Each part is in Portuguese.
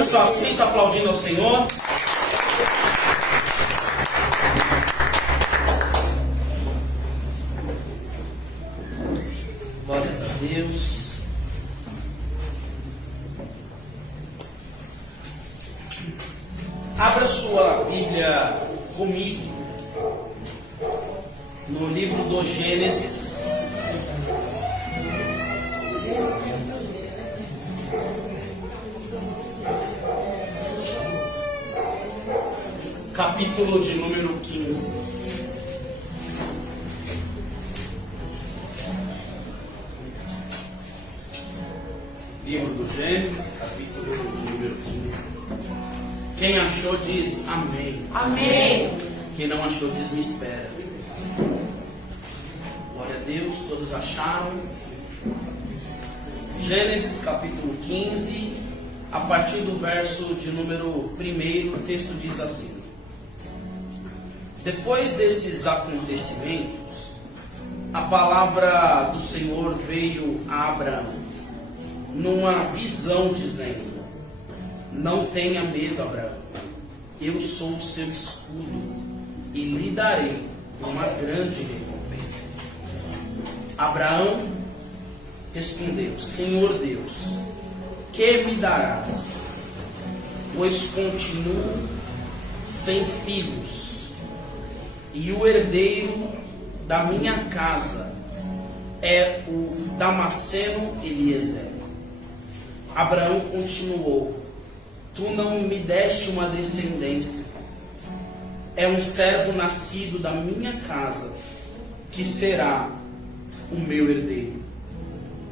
Tome seu assento aplaudindo ao Senhor. Glórias a Deus. Abra sua Bíblia comigo no livro do Gênesis. Capítulo de número 15. Livro do Gênesis, capítulo de número 15. Quem achou diz amém. Amém. Quem não achou diz me espera. Glória a Deus, todos acharam. Gênesis capítulo 15, a partir do verso de número 1, o texto diz assim: Depois desses acontecimentos, a palavra do Senhor veio a Abraão numa visão, dizendo: Não tenha medo, Abraão, eu sou o seu escudo e lhe darei uma grande recompensa. Abraão respondeu: Senhor Deus, que me darás? Pois continuo sem filhos, e o herdeiro da minha casa é o Damasceno Eliezer. Abraão continuou: Tu não me deste uma descendência. É um servo nascido da minha casa que será o meu herdeiro.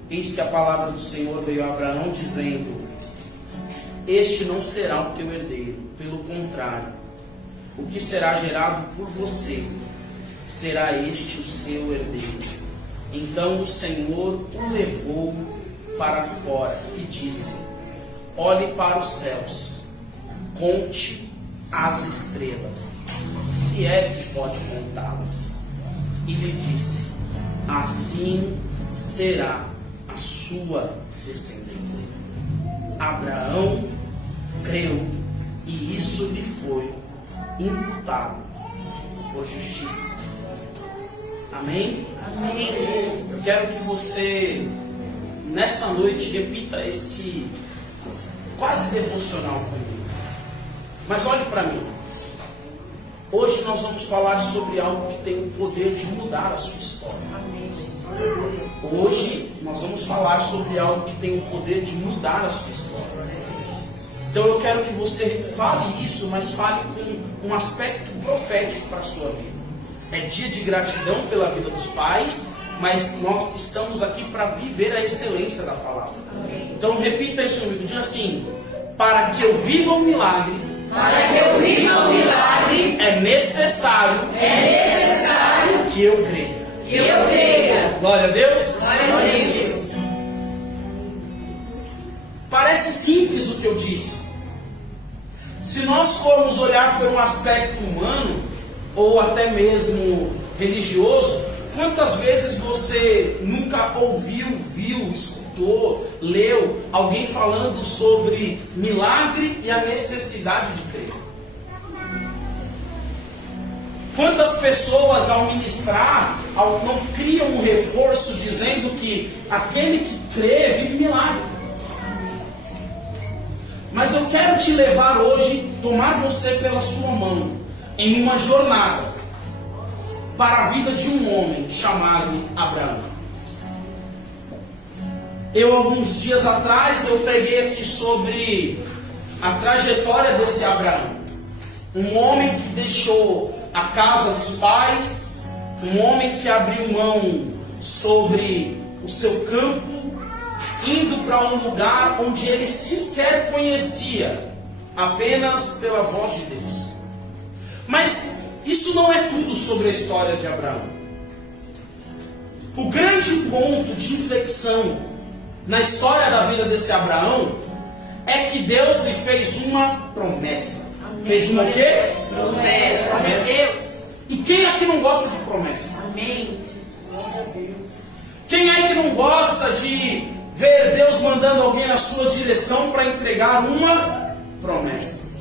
Eis que a palavra do Senhor veio a Abraão dizendo: Este não será o teu herdeiro, pelo contrário, o que será gerado por você será este o seu herdeiro. Então o Senhor o levou para fora e disse: Olhe para os céus, conte as estrelas, se é que pode contá-las. E lhe disse: Assim será a sua descendência. Abraão creu, e isso lhe foi imputado por justiça. Amém? Amém. Eu quero que você, nessa noite, repita esse quase devocional comigo. Mas olhe para mim. Hoje nós vamos falar sobre algo que tem o poder de mudar a sua história. Amém. Hoje nós vamos falar sobre algo que tem o poder de mudar a sua história. Então eu quero que você fale isso, mas fale com um aspecto profético para a sua vida. É dia de gratidão pela vida dos pais, mas nós estamos aqui para viver a excelência da palavra. Então repita isso comigo, diga assim: para que eu viva um milagre, é necessário que eu creia. Glória a Deus. Parece simples o que eu disse. Se nós formos olhar por um aspecto humano, ou até mesmo religioso, quantas vezes você nunca ouviu, viu, escutou, leu alguém falando sobre milagre e a necessidade de crer? Quantas pessoas ao ministrar não criam um reforço dizendo que aquele que crê vive milagre? Mas eu quero te levar hoje, tomar você pela sua mão, em uma jornada para a vida de um homem chamado Abraão. Alguns dias atrás, eu preguei aqui sobre a trajetória desse Abraão. Um homem que deixou a casa dos pais, um homem que abriu mão sobre o seu campo, indo para um lugar onde ele sequer conhecia, apenas pela voz de Deus. Mas isso não é tudo sobre a história de Abraão. O grande ponto de inflexão na história da vida desse Abraão é que Deus lhe fez uma promessa. Amém. Fez uma o quê? Promessa. Deus. E quem aqui não gosta de promessa? Amém. Quem é que não gosta de ver Deus mandando alguém na sua direção para entregar uma promessa.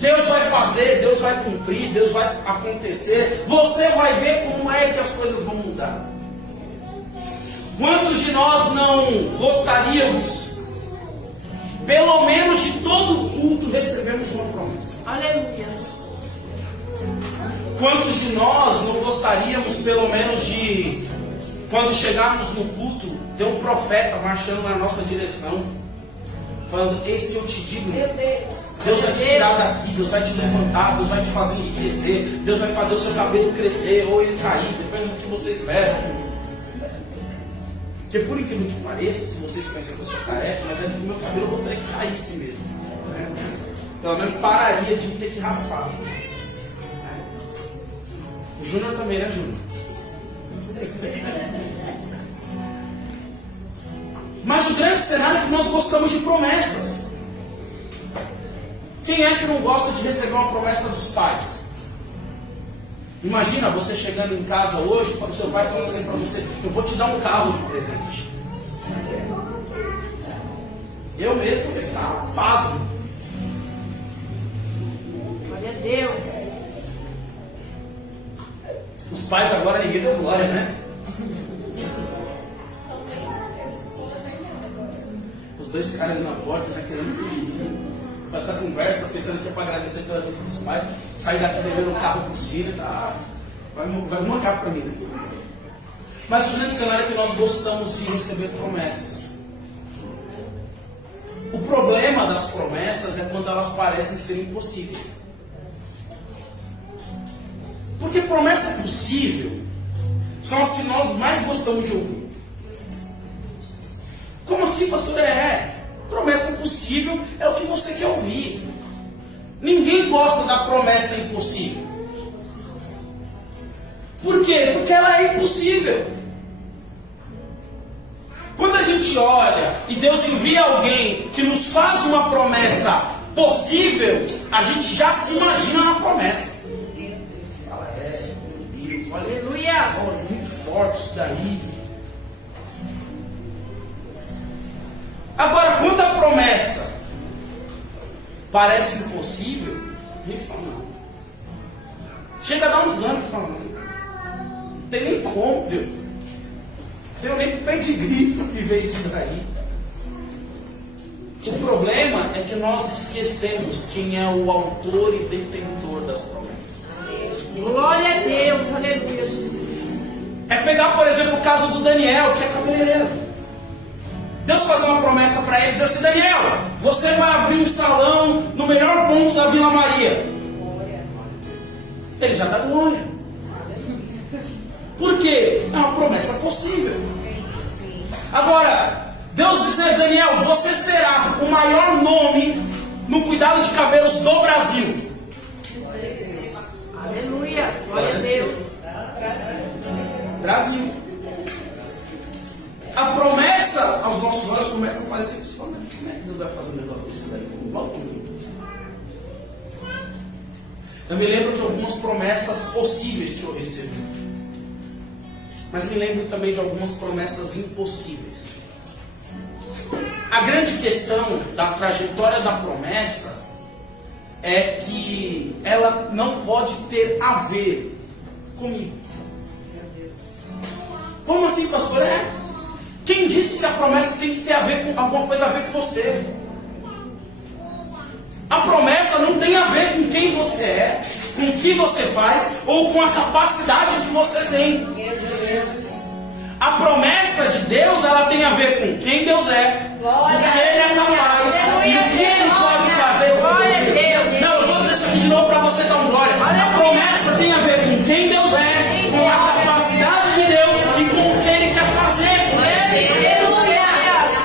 Deus vai fazer, Deus vai cumprir, Deus vai acontecer. Você vai ver como é que as coisas vão mudar. Quantos de nós não gostaríamos, pelo menos de todo culto, recebemos uma promessa? Aleluia. Quantos de nós não gostaríamos, pelo menos, de, quando chegarmos no culto, ter um profeta marchando na nossa direção, falando: eis que eu te digo, Deus vai te tirar daqui, Deus vai te levantar, Deus vai te fazer enriquecer, Deus vai fazer o seu cabelo crescer ou ele cair, depende do que você espera. Porque por incrível que pareça, se vocês pensam que eu sou careca, mas é que o meu cabelo eu gostaria que caísse mesmo, né? Pelo menos pararia de ter que raspar. O Júnior também, né, Júnior? Mas o grande cenário é que nós gostamos de promessas. Quem é que não gosta de receber uma promessa dos pais? Imagina você chegando em casa hoje e seu pai falando assim para você: eu vou te dar um carro de presente. Eu mesmo vou ficar pasmo. Glória a Deus. Os pais agora ninguém deu glória, né? Os dois ficaram ali na porta já querendo fugir. Essa conversa, pensando que é para agradecer pela vida dos pais, sair daqui devendo um carro para os filhos, tá? Vai mancar para mim, né? Mas o grande cenário é que nós gostamos de receber promessas. O problema das promessas é quando elas parecem ser impossíveis. Porque promessa possível são as que nós mais gostamos de ouvir. Como assim, pastor? Promessa possível é o que você quer ouvir. Ninguém gosta da promessa impossível. Por quê? Porque ela é impossível. Quando a gente olha e Deus envia alguém que nos faz uma promessa possível, a gente já se imagina na promessa. Fala, meu Deus, olha, Aleluia. muito forte isso daí. Agora, quando a promessa parece impossível, a gente fala: não. Chega a dar um desânimo e fala: não tem nem como, Deus. Não tem nem pedigree para viver isso daí. O problema é que nós esquecemos quem é o autor e detentor das promessas. Glória a Deus. Aleluia, Jesus. É pegar, por exemplo, o caso do Daniel, que é cabeleireiro. Deus faz uma promessa para ele, diz assim: Daniel, você vai abrir um salão no melhor ponto da Vila Maria. Ele já dá glória. Por quê? É uma promessa possível. Agora, Deus diz a Daniel: você será o maior nome no cuidado de cabelos do Brasil. Aleluia. Glória a Deus. Brasil. A promessa aos nossos olhos começa a parecer impressionante. Como é que Deus vai fazer um negócio desse daí? Eu me lembro de algumas promessas possíveis que eu recebi. Mas me lembro também de algumas promessas impossíveis. A grande questão da trajetória da promessa é que ela não pode ter a ver comigo. Como assim, pastor? Quem disse que a promessa tem que ter a ver com alguma coisa a ver com você? A promessa não tem a ver com quem você é, com o que você faz ou com a capacidade que você tem. A promessa de Deus, ela tem a ver com quem Deus é, o que Ele é capaz e o que Ele pode fazer por você. Não, eu vou dizer isso aqui de novo para você dar um glória. A promessa tem a ver com quem Deus é, com a capacidade de Deus e com o que Ele quer fazer.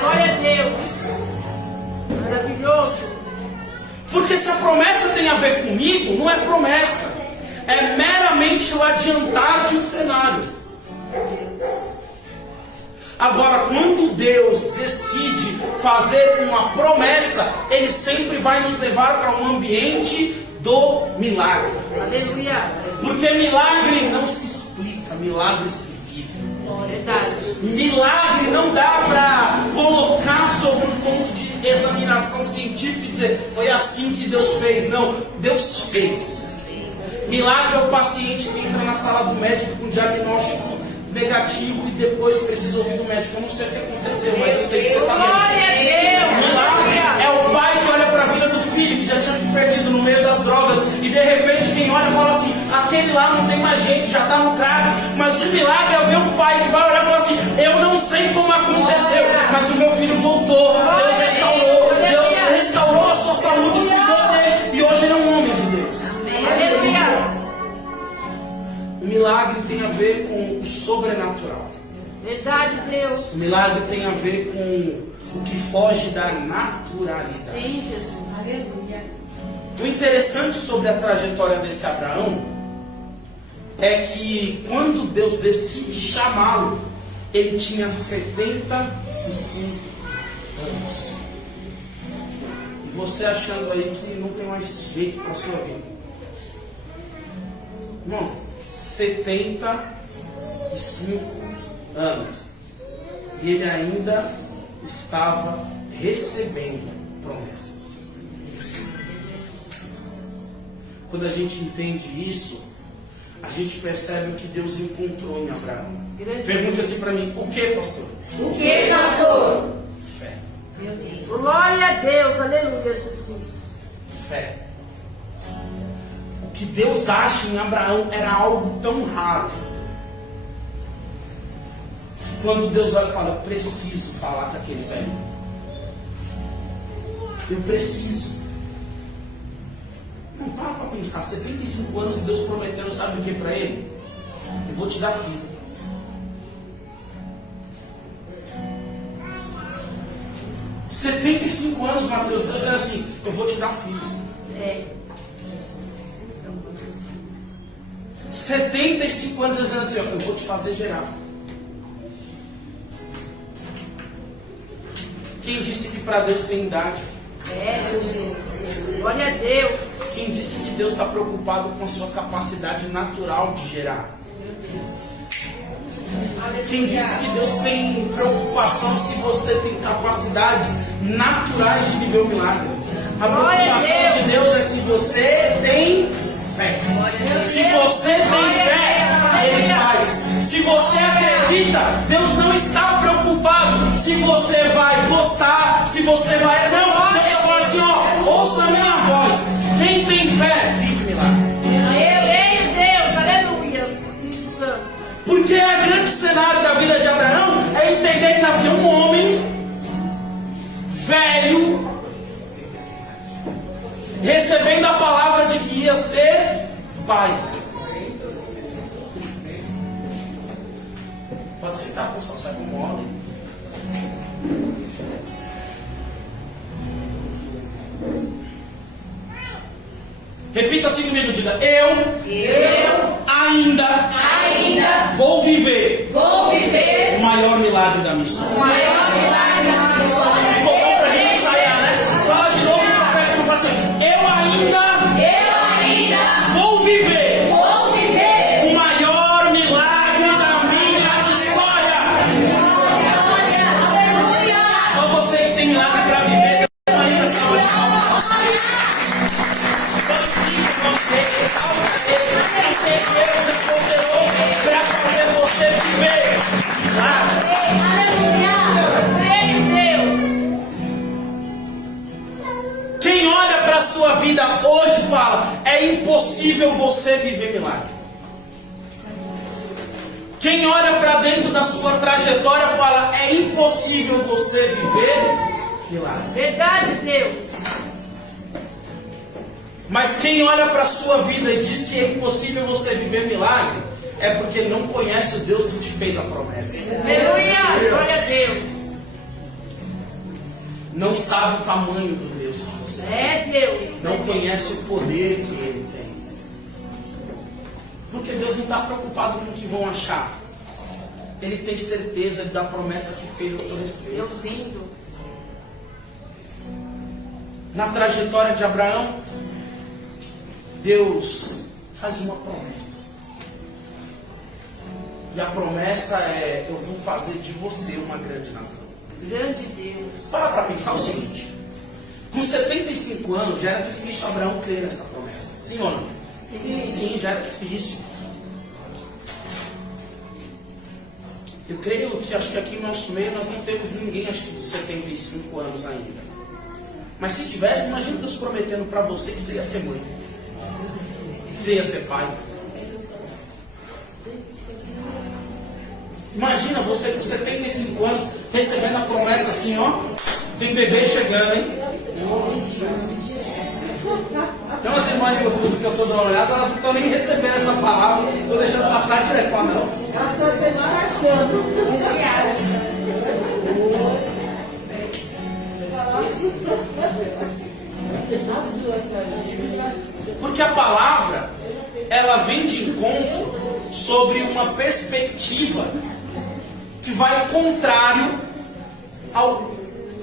Glória a Deus. Maravilhoso. Porque se a promessa tem a ver comigo, não é promessa. É meramente o adiantar de um cenário. Agora, quando Deus decide fazer uma promessa, Ele sempre vai nos levar para um ambiente do milagre. Aleluia. Porque milagre não se explica, milagre se vive. Verdade. Milagre não dá para colocar sobre um ponto de examinação científica e dizer, foi assim que Deus fez. Não, Deus fez. Milagre é o paciente que entra na sala do médico com diagnóstico negativo e depois precisa ouvir do médico. Eu não sei o que aconteceu, mas eu sei que você está vendo. Milagre é o pai que olha para a vida do filho, que já tinha se perdido no meio das drogas, e de repente quem olha fala assim, aquele lá não tem mais jeito, já está no crack. Mas o milagre é ver um pai que vai olhar e falar assim, eu não sei como aconteceu, mas o meu filho voltou, Deus restaurou, Deus restaurou a sua saúde, cuidou dele, e hoje ele é um homem de Deus. O milagre tem a ver com o sobrenatural. Verdade, Deus. O milagre tem a ver com o que foge da naturalidade. Sim, Jesus. Aleluia. O interessante sobre a trajetória desse Abraão é que quando Deus decide chamá-lo, ele tinha 75 anos. E você achando aí que não tem mais jeito para a sua vida. Irmão, 75 anos. E ele ainda estava recebendo promessas. Quando a gente entende isso, a gente percebe o que Deus encontrou em Abraão. Pergunta assim para mim, o que, pastor? O que, pastor? Fé. Meu Deus. Glória a Deus, aleluia, Jesus. Fé. O que Deus acha em Abraão era algo tão raro. Que quando Deus vai falar, eu preciso falar com aquele velho. Eu preciso. Não para para pensar, 75 anos e Deus prometendo, sabe o que para ele? Eu vou te dar filho. – 75 anos, Mateus, Deus era assim, eu vou te dar filho. É. 75 anos, Deus era assim, eu vou te fazer gerar. Quem disse que para Deus tem idade? É, Jesus. Glória a Deus. Quem disse que Deus está preocupado com a sua capacidade natural de gerar? Quem disse que Deus tem preocupação se você tem capacidades naturais de viver o milagre? A preocupação de Deus é se você tem fé. Se você tem fé, Ele faz. Se você acredita, Deus não está preocupado se você vai gostar, se você vai... Não, Deus está falando assim, ó, ouça a minha voz. Quem tem fé, vive milagre. Deus, aleluia, Espírito Santo. Porque a grande cenário da vida de Abraão é entender que havia um homem velho recebendo a palavra de que ia ser pai. Pode sentar, pessoal, sai com moda. Repita assim comigo, diga, eu ainda vou viver o maior milagre da minha história. O maior milagre da minha história. Ficou bom pra gente ensaiar, né? Fala de novo, profeta, não faz assim. Eu ainda vou viver o maior milagre da minha história. Só você que tem milagre para viver. Ainda salva de palmas. Deus é poderoso para fazer você viver. Quem olha para a sua vida hoje fala, é impossível você viver milagre. Quem olha para dentro da sua trajetória fala, é impossível você viver milagre. Verdade, Deus. Mas quem olha para a sua vida e diz que é impossível você viver milagre, é porque não conhece o Deus que te fez a promessa. Aleluia, glória a Deus. Não sabe o tamanho do Deus que você É Deus. não conhece o poder que Ele tem. Porque Deus não está preocupado com o que vão achar. Ele tem certeza da promessa que fez a seu respeito. Deus lindo. Na trajetória de Abraão, Deus faz uma promessa. E a promessa é, eu vou fazer de você uma grande nação. Grande Deus. Para pensar o seguinte. Com 75 anos já era difícil Abraão crer nessa promessa. Sim ou não? Sim, já era difícil. Eu creio que acho que aqui no nosso meio nós não temos ninguém, acho que dos 75 anos ainda. Mas se tivesse, imagina Deus prometendo para você que você ia ser mãe, que você ia ser pai. Imagina você com 75 anos recebendo a promessa assim, ó. Tem bebê chegando, hein? Tem umas irmãs no YouTube que eu estou dando uma olhada, elas não estão nem recebendo essa palavra, estou deixando passar direto lá, não. Porque a palavra, ela vem de encontro sobre uma perspectiva que vai contrário ao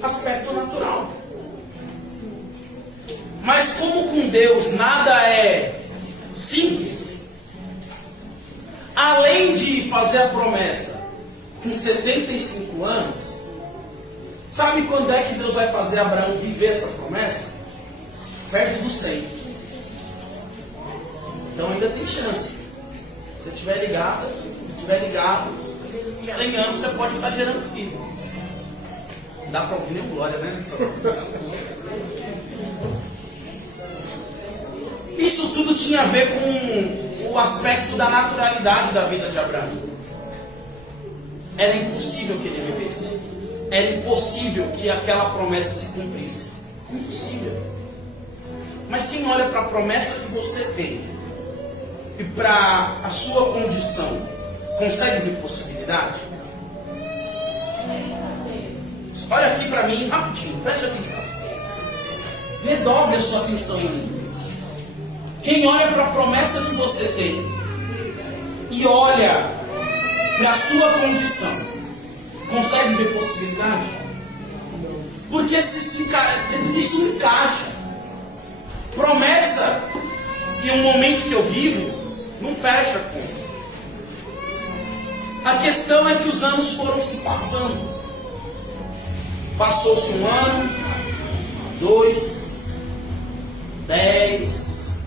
aspecto natural. Mas como com Deus nada é simples, além de fazer a promessa com 75 anos, sabe quando é que Deus vai fazer Abraão viver essa promessa? Perto dos 100. Então ainda tem chance. Se estiver ligado, 100 anos você pode estar gerando filho. Não dá para ouvir nem glória, né? Isso tudo tinha a ver com o aspecto da naturalidade da vida de Abraão. Era impossível que ele vivesse. Era impossível que aquela promessa se cumprisse. Impossível. Mas quem olha para a promessa que você tem e para a sua condição, consegue ver possibilidade? Olha aqui para mim rapidinho, preste atenção. Redobre a sua atenção em mim. Quem olha para a promessa que você tem e olha para a sua condição, consegue ver possibilidade? Porque isso não encaixa. Promessa e o momento que eu vivo não fecha com. A questão é que os anos foram se passando. Passou-se 1 ano, 2, 10,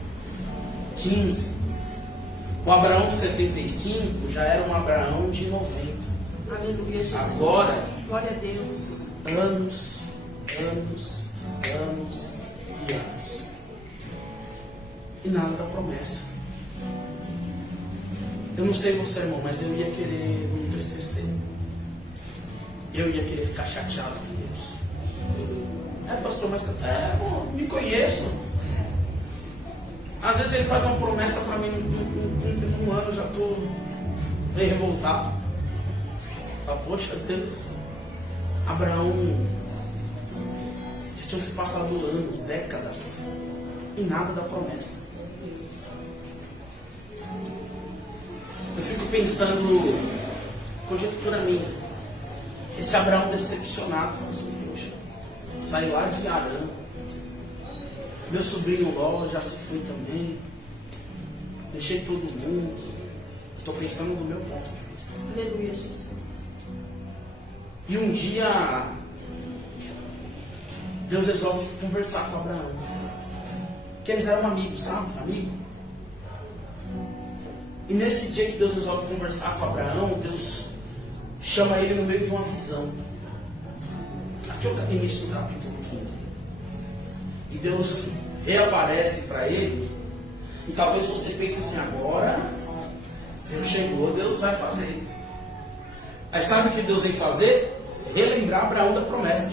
15. O Abraão de 75 já era um Abraão de 90. Aleluia, Jesus. Agora, glória a Deus. Anos e anos. E nada da promessa. Eu não sei você, irmão, mas eu ia querer me entristecer. Eu ia querer ficar chateado com Deus. Pastor, mas me conheço. Às vezes ele faz uma promessa para mim, em 1 ano eu já estou meio revoltado. Poxa Deus, Abraão, já tinham se passado anos, décadas, e nada da promessa. Eu fico pensando, conjectura minha, esse Abraão decepcionado, falou assim, poxa, saí lá de Arã, meu sobrinho Ló já se foi também, deixei todo mundo. Estou pensando do meu ponto de vista. Aleluia, Jesus. E um dia Deus resolve conversar com Abraão, que eles eram amigos, sabe? Amigo. E nesse dia que Deus resolve conversar com Abraão, Deus chama ele no meio de uma visão. Aqui é o início do capítulo 15. E Deus reaparece para ele. E talvez você pense assim, agora Deus chegou, Deus vai fazer. Aí sabe o que Deus vem fazer? Relembrar Abraão da promessa.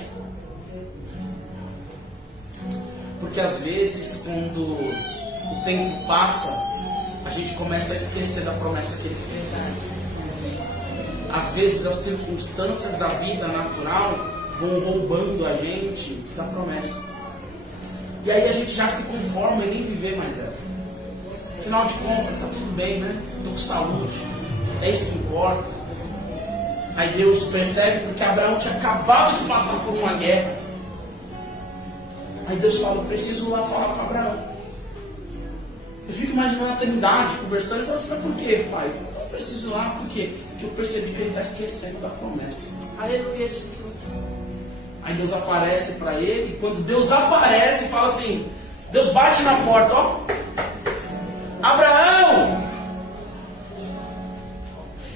Porque às vezes, quando o tempo passa, a gente começa a esquecer da promessa que ele fez. Às vezes as circunstâncias da vida natural vão roubando a gente da promessa. E aí a gente já se conforma em nem viver mais ela. Afinal de contas, está tudo bem, né? Estou com saúde, é isso que importa. Aí Deus percebe, porque Abraão tinha acabado de passar por uma guerra. Aí Deus fala, eu preciso ir lá falar com Abraão. Eu fico imaginando a eternidade, conversando, e falo assim, mas por quê, pai? Eu preciso ir lá, por quê? Porque eu percebi que ele está esquecendo da promessa. Aleluia, Jesus. Aí Deus aparece para ele, e quando Deus aparece, fala assim, Deus bate na porta, ó. Abraão,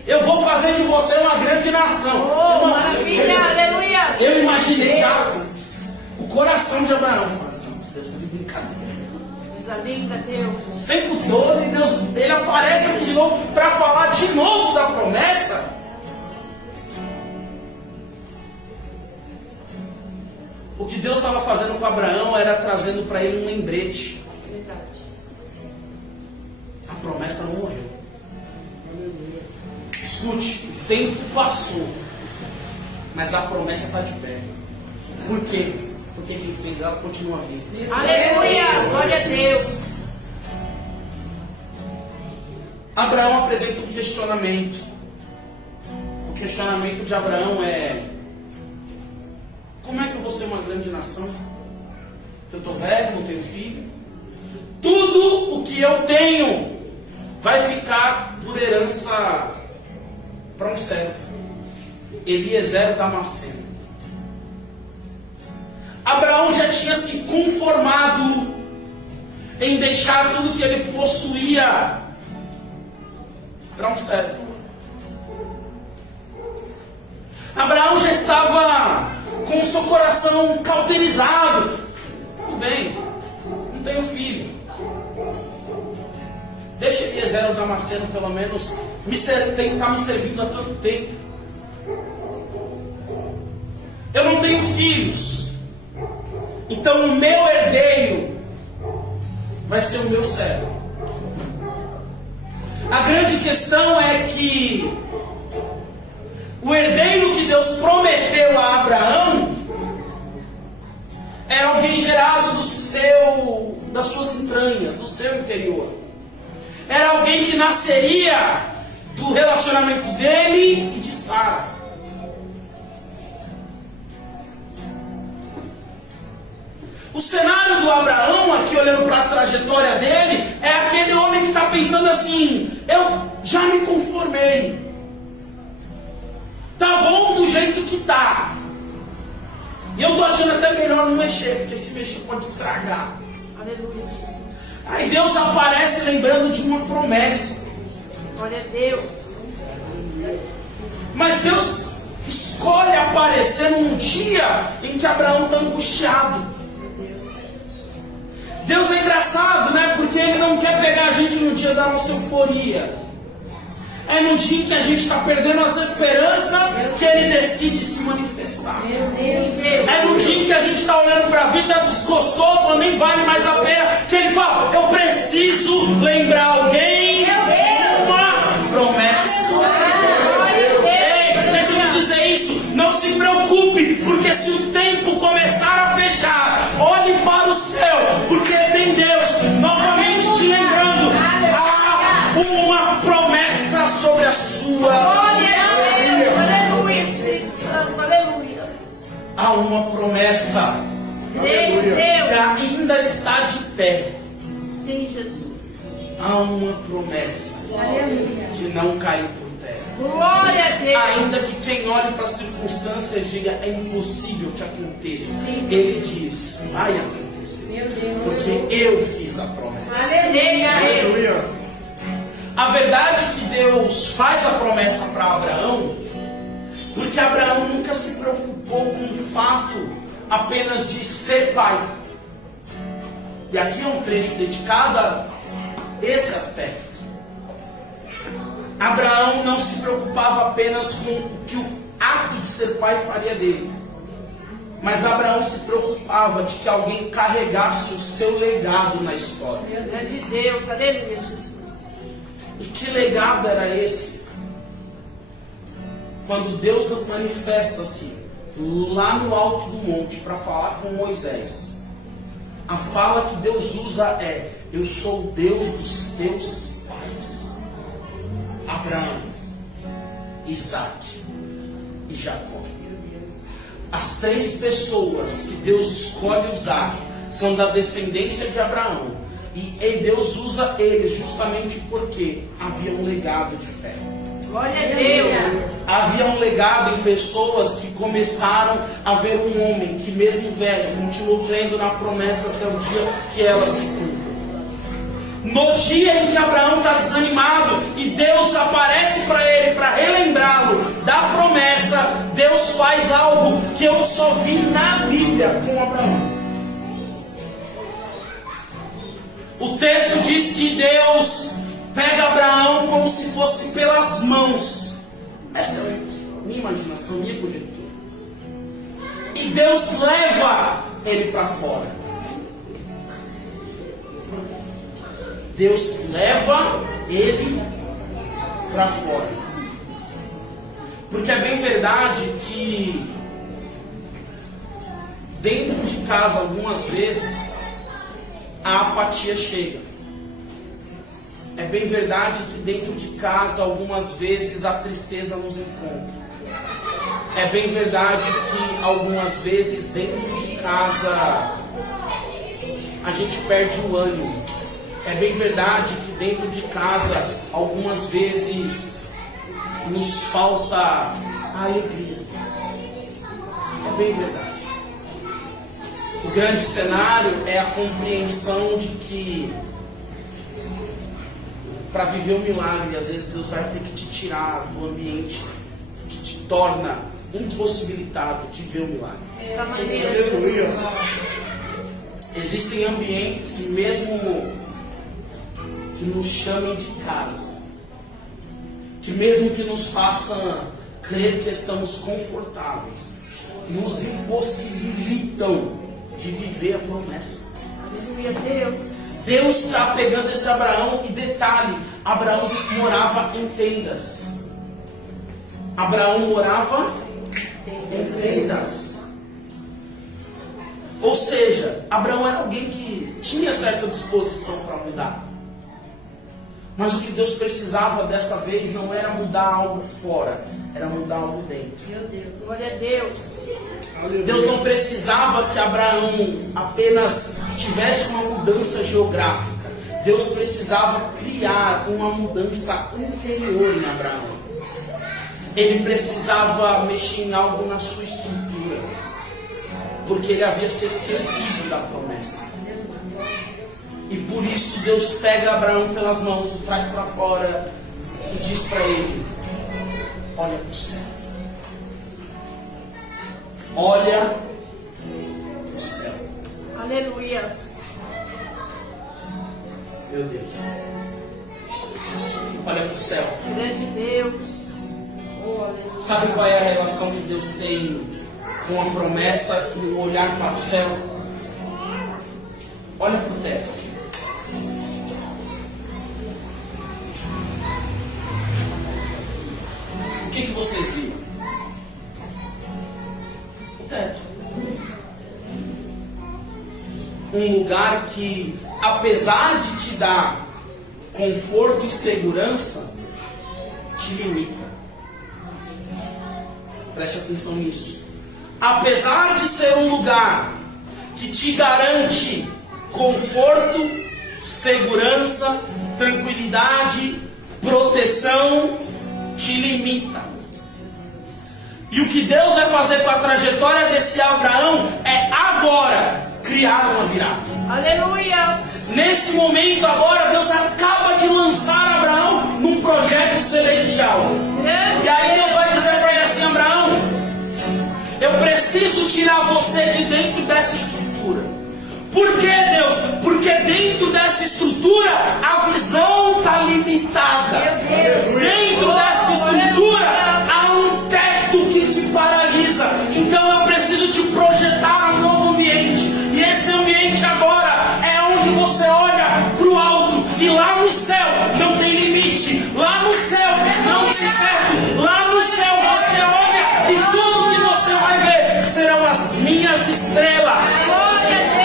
eu vou fazer de você uma grande nação. Oh, maravilha, aleluia. Eu imaginei já o coração de Abraão. Não, Deus está de brincadeira. Coisa linda, Deus. Tempo todo, e Deus, ele aparece aqui de novo para falar de novo da promessa. O que Deus estava fazendo com Abraão era trazendo para ele um lembrete. Verdade. A promessa não morreu. Escute, o tempo passou, mas a promessa está de pé. Por quê? Porque quem fez ela continua viva. Aleluia, glória a Deus. Abraão apresenta um questionamento. O questionamento de Abraão é: como é que eu vou ser uma grande nação? Eu estou velho, não tenho filho. Tudo o que eu tenho vai ficar por herança para um servo, Eliezer Damasceno. Abraão já tinha se conformado em deixar tudo que ele possuía para um servo. Abraão já estava com o seu coração cauterizado. Tudo bem, não tenho filho. Deixa Eliezer Damasceno pelo menos está me servindo há tanto tempo. Eu não tenho filhos, então o meu herdeiro vai ser o meu servo. A grande questão é que o herdeiro que Deus prometeu a Abraão era alguém gerado das suas entranhas, do seu interior. Era alguém que nasceria do relacionamento dele e de Sara. O cenário do Abraão, aqui olhando para a trajetória dele, é aquele homem que está pensando assim: eu já me conformei. Tá bom do jeito que tá. E eu estou achando até melhor não mexer, porque se mexer pode estragar. Aleluia, Jesus. Aí Deus aparece lembrando de uma promessa. Glória a Deus. Mas Deus escolhe aparecer num dia em que Abraão está angustiado. Deus é engraçado, né? Porque Ele não quer pegar a gente no dia da nossa euforia. É no dia que a gente está perdendo as esperanças que Ele decide se manifestar. É no dia que a gente está olhando para a vida desgostoso, nem vale mais a pena, que Ele fala: eu preciso lembrar alguém de uma promessa. Ei, deixa eu te dizer isso. Não se preocupe, porque se o tempo começar a fechar, olhe para o céu, porque tem Deus novamente te lembrando. Há uma promessa sobre a sua. Glória a Deus. Aleluia, Espírito Santo. Aleluia. Há uma promessa que ainda está de pé. Sim, Jesus. Há uma promessa que não caiu por terra. Glória a Deus. Ainda que quem olhe para as circunstâncias diga: é impossível que aconteça. Ele diz: vai acontecer. Porque eu fiz a promessa. Aleluia. A verdade é que Deus faz a promessa para Abraão, porque Abraão nunca se preocupou com o fato apenas de ser pai. E aqui é um trecho dedicado a esse aspecto. Abraão não se preocupava apenas com o que o ato de ser pai faria dele, mas Abraão se preocupava de que alguém carregasse o seu legado na história. Grande Deus, aleluia, Jesus. E que legado era esse? Quando Deus manifesta-se lá no alto do monte para falar com Moisés, a fala que Deus usa é: eu sou o Deus dos teus pais, Abraão, Isaac e Jacó. As três pessoas que Deus escolhe usar são da descendência de Abraão, E Deus usa eles justamente porque havia um legado de fé. Glória a Deus. Havia um legado em pessoas que começaram a ver um homem que, mesmo velho, continuou crendo na promessa até o dia que ela se cumpre. No dia em que Abraão está desanimado e Deus aparece para ele para relembrá-lo da promessa, Deus faz algo que eu só vi na Bíblia com Abraão. O texto diz que Deus pega Abraão como se fosse pelas mãos. Essa é a minha imaginação, minha conjectura. E Deus leva ele para fora. Deus leva ele para fora. Porque é bem verdade que dentro de casa algumas vezes a apatia chega. É bem verdade que dentro de casa algumas vezes a tristeza nos encontra. É bem verdade que algumas vezes dentro de casa a gente perde o ânimo. É bem verdade que dentro de casa algumas vezes nos falta a alegria. É bem verdade. O grande cenário é a compreensão de que para viver um milagre, às vezes Deus vai ter que te tirar do ambiente que te torna impossibilitado de ver o milagre. Existem ambientes que mesmo que nos chamem de casa, que mesmo que nos façam crer que estamos confortáveis, nos impossibilitam de viver a promessa. Aleluia, Deus. Deus está pegando esse Abraão e detalhe, Abraão morava em tendas. Abraão morava em tendas. Ou seja, Abraão era alguém que tinha certa disposição para mudar. Mas o que Deus precisava dessa vez não era mudar algo fora, era mudar algo dentro. Meu Deus. Glória a Deus. Deus não precisava que Abraão apenas tivesse uma mudança geográfica. Deus precisava criar uma mudança interior em Abraão. Ele precisava mexer em algo na sua estrutura, porque ele havia se esquecido da promessa. E por isso Deus pega Abraão pelas mãos, o traz para fora e diz para ele: olha para o céu. Olha para o céu. Aleluia. Meu Deus. Olha para o céu. Grande Deus. Sabe qual é a relação que Deus tem com a promessa e o olhar para o céu? Olha para o teto aqui. O que vocês viram? O teto. Um lugar que, apesar de te dar conforto e segurança, te limita. Preste atenção nisso. Apesar de ser um lugar que te garante conforto, segurança, tranquilidade, proteção, te limita. E o que Deus vai fazer com a trajetória desse Abraão é agora criar uma virada. Aleluia. Nesse momento agora Deus acaba de lançar Abraão num projeto celestial. E aí Deus vai dizer para ele assim: Abraão, eu preciso tirar você de dentro dessa estrutura. Por que, Deus? Porque dentro dessa estrutura a visão está limitada. Dentro dessa estrutura há um teto que te paralisa. Então eu preciso te projetar um novo ambiente. E esse ambiente agora é onde você olha para o alto. E lá no céu não tem limite. Lá no céu não tem teto. Lá no céu você olha e tudo que você vai ver serão as minhas estrelas. Glória a Deus.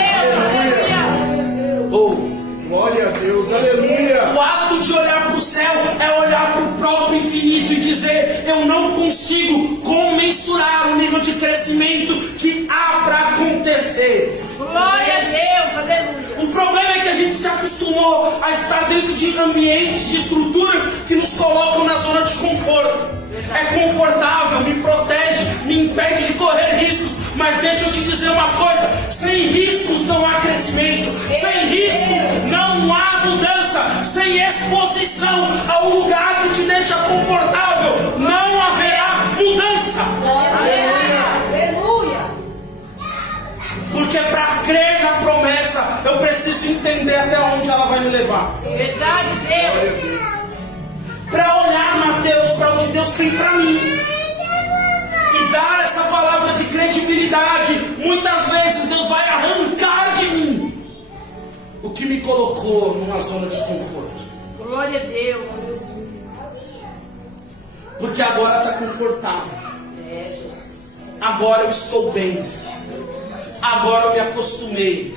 Glória a Deus, aleluia. O ato de olhar para o céu é olhar para o próprio infinito e dizer: eu não consigo comensurar o nível de crescimento que há para acontecer. Glória a Deus. Aleluia. O problema é que a gente se acostumou a estar dentro de ambientes, de estruturas que nos colocam na zona de conforto. É confortável, me protege, me impede de correr riscos. Mas deixa eu te dizer uma coisa: sem riscos não há crescimento, sem riscos não há mudança, sem exposição ao lugar que te deixa confortável, não haverá mudança. Aleluia. Porque para crer na promessa, eu preciso entender até onde ela vai me levar. Verdade, Deus. Para olhar, Mateus, para o que Deus tem para mim e dar essa palavra de credibilidade. Muitas vezes Deus vai arrancar de mim o que me colocou numa zona de conforto. Glória a Deus. Porque agora está confortável. É, Jesus. Agora eu estou bem. Agora eu me acostumei.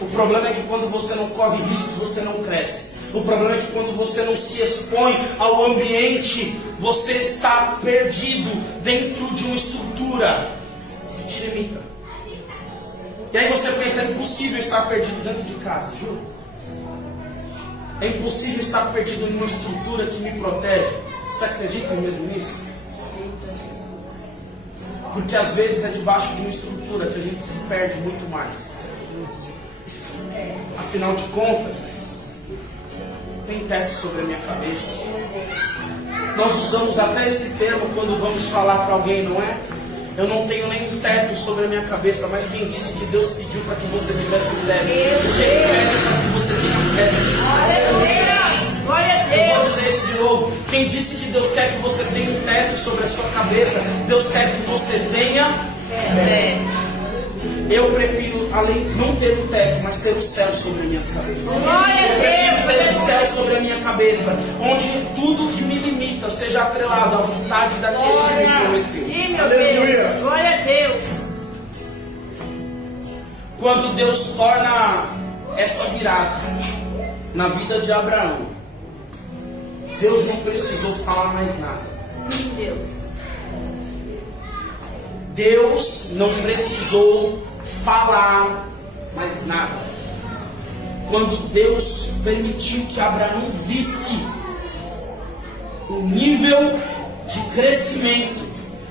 O problema é que quando você não corre risco, você não cresce. O problema é que quando você não se expõe ao ambiente, você está perdido dentro de uma estrutura que te limita. E aí você pensa: é impossível estar perdido dentro de casa, juro. É impossível estar perdido em uma estrutura que me protege. Você acredita mesmo nisso? Porque às vezes é debaixo de uma estrutura que a gente se perde muito mais. Afinal de contas, tem teto sobre a minha cabeça. Nós usamos até esse termo quando vamos falar para alguém, não é? Eu não tenho nem teto sobre a minha cabeça, mas quem disse que Deus pediu para que você tivesse teto? Porque Ele pede para que você tenha fé. Aleluia. Glória a Eu vou Deus. dizer isso de novo. Quem disse que Deus quer que você tenha um teto sobre a sua cabeça? Deus quer que você tenha fé. Eu prefiro, além não ter um teto, mas ter o céu sobre minhas cabeças. Glória a Eu prefiro ter Deus. o céu sobre a minha cabeça, onde tudo que me limita seja atrelado à vontade daquele que me prometeu. Sim, meu Deus. Glória a Deus. Quando Deus torna essa virada na vida de Abraão, Deus não precisou falar mais nada. Sim, Deus. Deus não precisou falar mais nada. Quando Deus permitiu que Abraão visse o nível de crescimento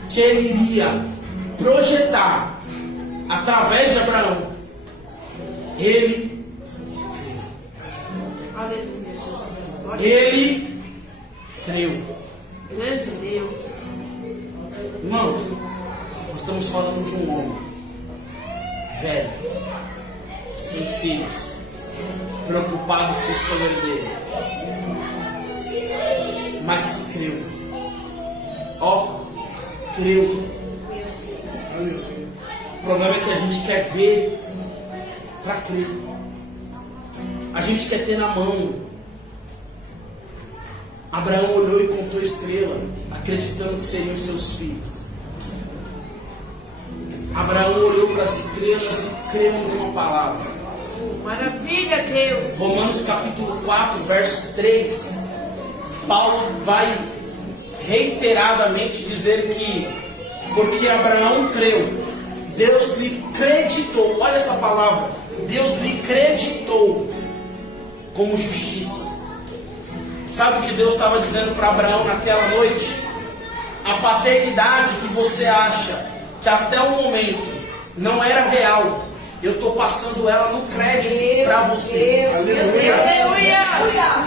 que ele iria projetar através de Abraão, ele Aleluia, Jesus. Glória a Deus. Ele creu. Grande Deus. Irmãos, nós estamos falando de um homem velho, sem filhos, preocupado com o sonho dele, mas que creu. Ó, creu. O problema é que a gente quer ver para crer. A gente quer ter na mão. Abraão olhou e contou estrela, acreditando que seriam seus filhos. Abraão olhou para as estrelas e creu numa palavra. Maravilha, Deus. Romanos capítulo 4, verso 3. Paulo vai reiteradamente dizer que porque Abraão creu, Deus lhe creditou. Olha essa palavra. Deus lhe creditou como justiça. Sabe o que Deus estava dizendo para Abraão naquela noite? A paternidade que você acha que até o momento não era real, eu estou passando ela no crédito para você. Aleluia.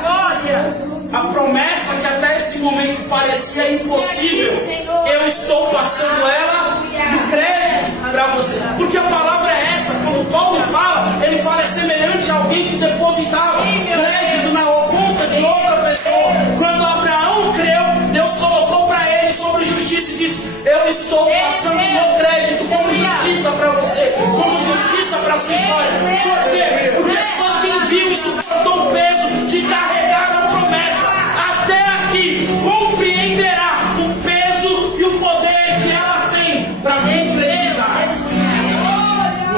Glória. A promessa que até esse momento parecia impossível, eu estou passando ela no crédito para você. Porque a palavra é essa. Quando Paulo fala, ele fala: é semelhante a alguém que depositava crédito na conta de outra pessoa. Quando Abraão creu, Deus colocou para ele sobre justiça e disse: eu estou passando meu crédito como justiça para você, como justiça para a sua história. Por quê? Porque só quem viu e suportou o peso de carregar a promessa até aqui compreenderá o peso e o poder que ela tem para concretizar.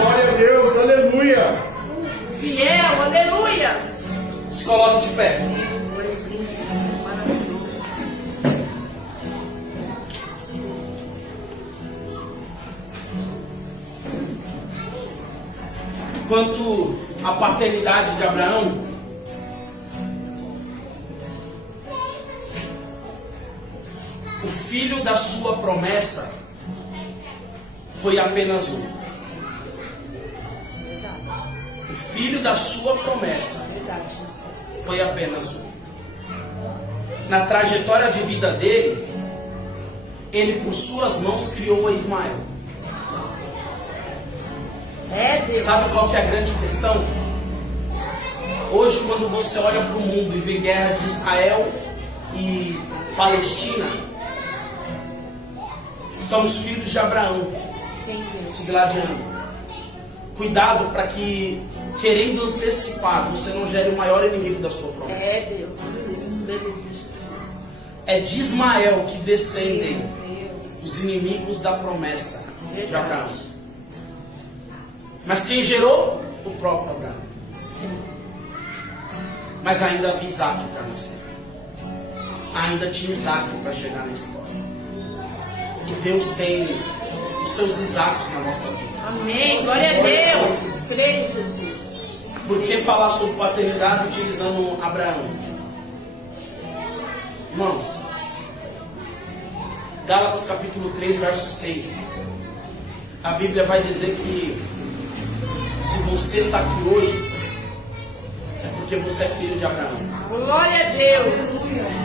Glória a Deus, aleluia. Fiel, aleluia. Se coloque de pé. Enquanto a paternidade de Abraão, o filho da sua promessa foi apenas um. O filho da sua promessa foi apenas um. Na trajetória de vida dele, ele por suas mãos criou a Ismael. Sabe qual que é a grande questão? Hoje, quando você olha para o mundo e vê guerra de Israel e Palestina, são os filhos de Abraão se gladiando. Cuidado para que, querendo antecipar, você não gere o maior inimigo da sua promessa. É de Ismael que descendem os inimigos da promessa de Abraão. Mas quem gerou? O próprio Abraão. Mas ainda havia Isaac para nascer. Ainda tinha Isaac para chegar na história. E Deus tem os seus Isaques na nossa vida. Amém. Glória a Deus. Creio, Jesus. Por que falar sobre paternidade utilizando Abraão? Irmãos, Gálatas capítulo 3, verso 6. A Bíblia vai dizer que se você está aqui hoje, é porque você é filho de Abraão. Glória a Deus.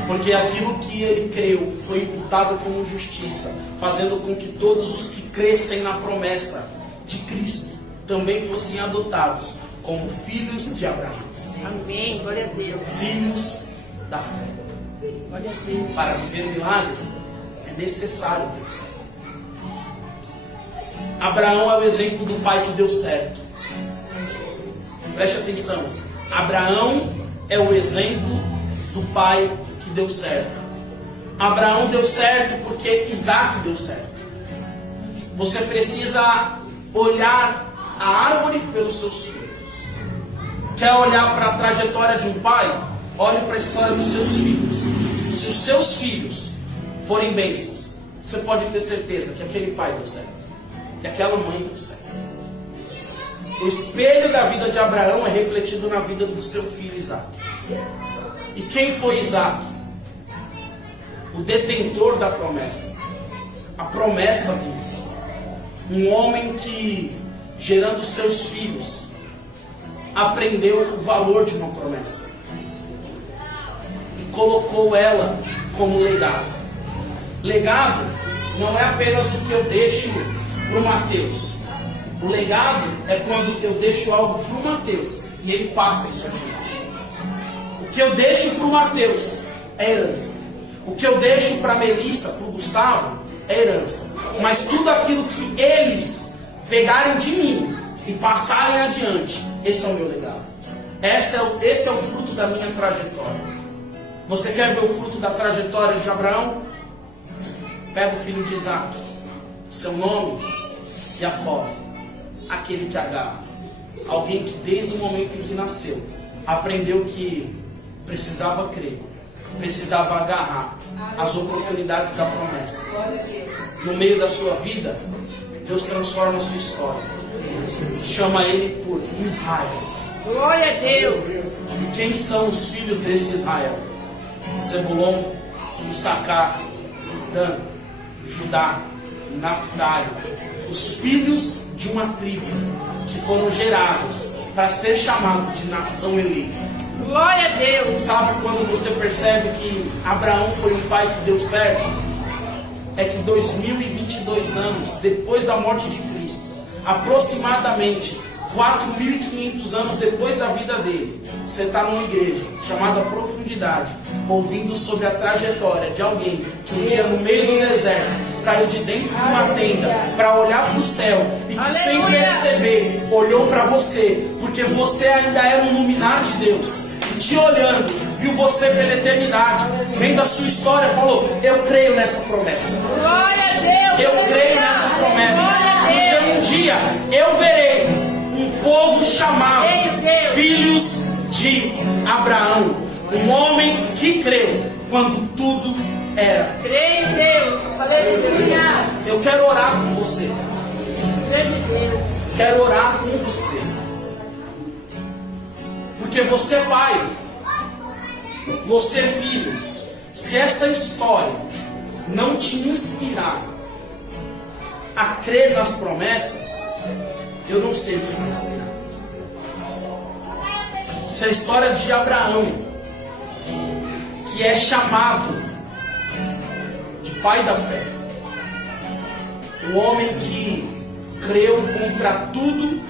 Porque aquilo que ele creu foi imputado como justiça, fazendo com que todos os que crescem na promessa de Cristo também fossem adotados como filhos de Abraão. Amém. Glória a Deus. Filhos da fé. Glória a Deus. Para viver milagre é necessário. Abraão é o exemplo do pai que deu certo. Preste atenção. Abraão é o exemplo do pai que deu certo. Abraão deu certo porque Isaac deu certo. Você precisa olhar a árvore pelos seus filhos. Quer olhar para a trajetória de um pai? Olhe para a história dos seus filhos. Se os seus filhos forem bênçãos, você pode ter certeza que aquele pai deu certo, que aquela mãe deu certo. O espelho da vida de Abraão é refletido na vida do seu filho Isaac. E quem foi Isaac? O detentor da promessa. A promessa viva. Um homem que, gerando seus filhos, aprendeu o valor de uma promessa. E colocou ela como legado. Legado não é apenas o que eu deixo para o Mateus. O legado é quando eu deixo algo para o Mateus e ele passa isso adiante. O que eu deixo para o Mateus é herança. O que eu deixo para a Melissa, para o Gustavo, é herança. Mas tudo aquilo que eles pegarem de mim e passarem adiante, esse é o meu legado. Esse é o fruto da minha trajetória. Você quer ver o fruto da trajetória de Abraão? Pega o filho de Isaac. Seu nome? Jacó. Aquele que agarra. Alguém que desde o momento em que nasceu aprendeu que precisava crer, precisava agarrar as oportunidades da promessa. No meio da sua vida, Deus transforma a sua história. Chama ele por Israel. Glória a Deus. E quem são os filhos desse Israel? Zebulon, Issacar, Dan, Judá, Naftali. Os filhos de uma tribo que foram gerados para ser chamado de nação eleita. Glória a Deus. Sabe quando você percebe que Abraão foi um pai que deu certo? É que 2022 anos depois da morte de Cristo, aproximadamente 4.500 anos depois da vida dele, você está numa igreja chamada Profundidade, ouvindo sobre a trajetória de alguém que um dia no meio do deserto saiu de dentro de uma tenda para olhar para o céu e que sem perceber olhou para você, porque você ainda era um luminar de Deus, e te olhando, viu você pela eternidade, vendo a sua história, falou: eu creio nessa promessa. Glória a Deus. Eu creio nessa promessa, porque um dia eu verei um povo chamado filhos de Abraão, um homem que creu quando tudo era. Creio em Deus. Aleluia. Eu quero orar com você. Grande Deus. Quero orar com você. Porque você, pai, você, filho, se essa história não te inspirar a crer nas promessas, eu não sei o que vai esperar. Se a história de Abraão, que é chamado de pai da fé, o homem que creu contra tudo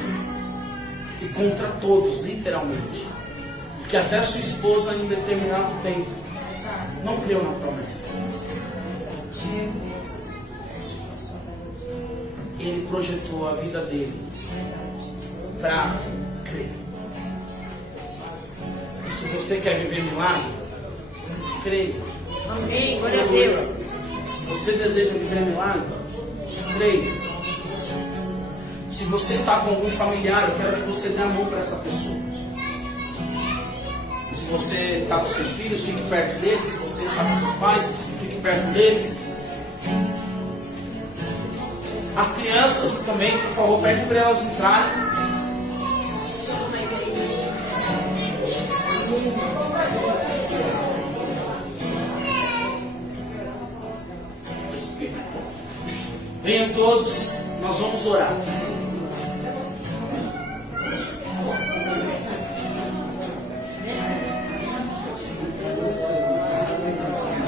e contra todos, literalmente, porque até sua esposa em determinado tempo não creu na promessa. Ele projetou a vida dele para crer. E se você quer viver milagre, creia. Amém. Glória a Deus. Se você deseja viver milagre, creia. Se você está com algum familiar, eu quero que você dê a mão para essa pessoa. Se você está com seus filhos, fique perto deles. Se você está com seus pais, fique perto deles. As crianças também, por favor, pede para elas entrarem. Venham todos, nós vamos orar.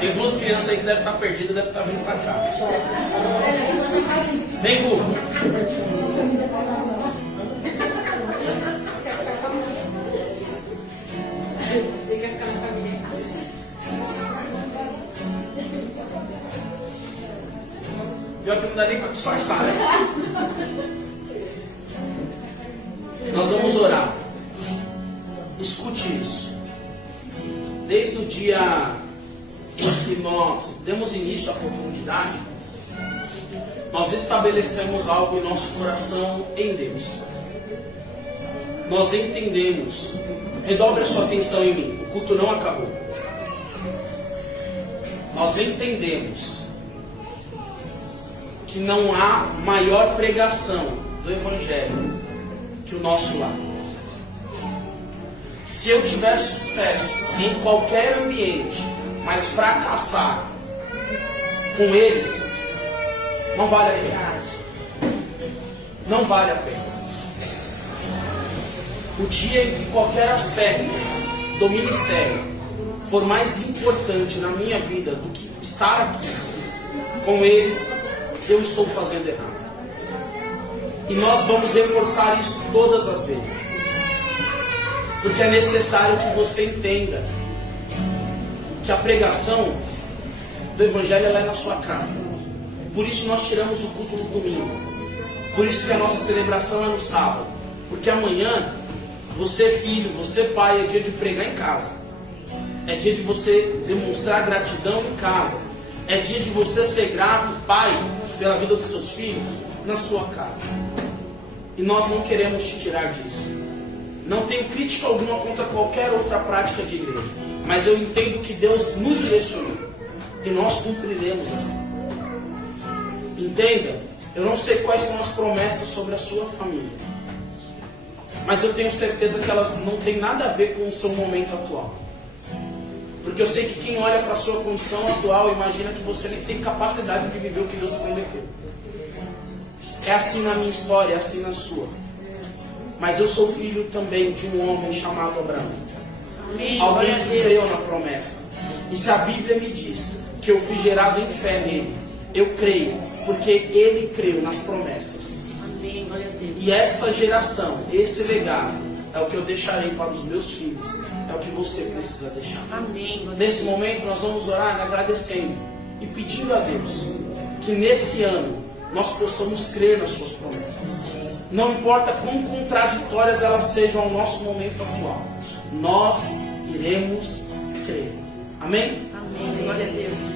Tem duas crianças aí que devem estar perdidas, devem estar vindo para cá. Vem, Gu. Pior que não dá nem para disfarçar, né? Nós vamos orar. Escute isso. Desde o dia em que nós demos início à profundidade, nós estabelecemos algo em nosso coração em Deus. Nós entendemos. Redobre a sua atenção em mim. O culto não acabou. Nós entendemos que não há maior pregação do Evangelho que o nosso lar. Se eu tiver sucesso em qualquer ambiente, mas fracassar com eles, não vale a pena. Não vale a pena. O dia em que qualquer aspecto do ministério for mais importante na minha vida do que estar aqui com eles, eu estou fazendo errado. E nós vamos reforçar isso todas as vezes. Porque é necessário que você entenda que a pregação do Evangelho ela é na sua casa. Por isso nós tiramos o culto no domingo. Por isso que a nossa celebração é no sábado. Porque amanhã, você filho, você pai, é dia de pregar em casa. É dia de você demonstrar gratidão em casa. É dia de você ser grato, pai, pela vida dos seus filhos, na sua casa. E nós não queremos te tirar disso. Não tenho crítica alguma contra qualquer outra prática de igreja. Mas eu entendo que Deus nos direcionou. E nós cumpriremos assim. Entenda, eu não sei quais são as promessas sobre a sua família. Mas eu tenho certeza que elas não têm nada a ver com o seu momento atual. Porque eu sei que quem olha para a sua condição atual imagina que você nem tem capacidade de viver o que Deus prometeu. É assim na minha história, é assim na sua. Mas eu sou filho também de um homem chamado Abraão. Amém. Alguém Glória a que Deus. creu na promessa. E se a Bíblia me diz que eu fui gerado em fé nele, eu creio, porque ele creu nas promessas. Amém. Glória a Deus. E essa geração, esse legado, é o que eu deixarei para os meus filhos. É o que você precisa deixar. Amém. Glória a Nesse momento nós vamos orar agradecendo e pedindo a Deus que nesse ano nós possamos crer nas suas promessas. Não importa quão contraditórias elas sejam ao nosso momento atual, nós iremos crer. Amém? Amém. Glória a Deus.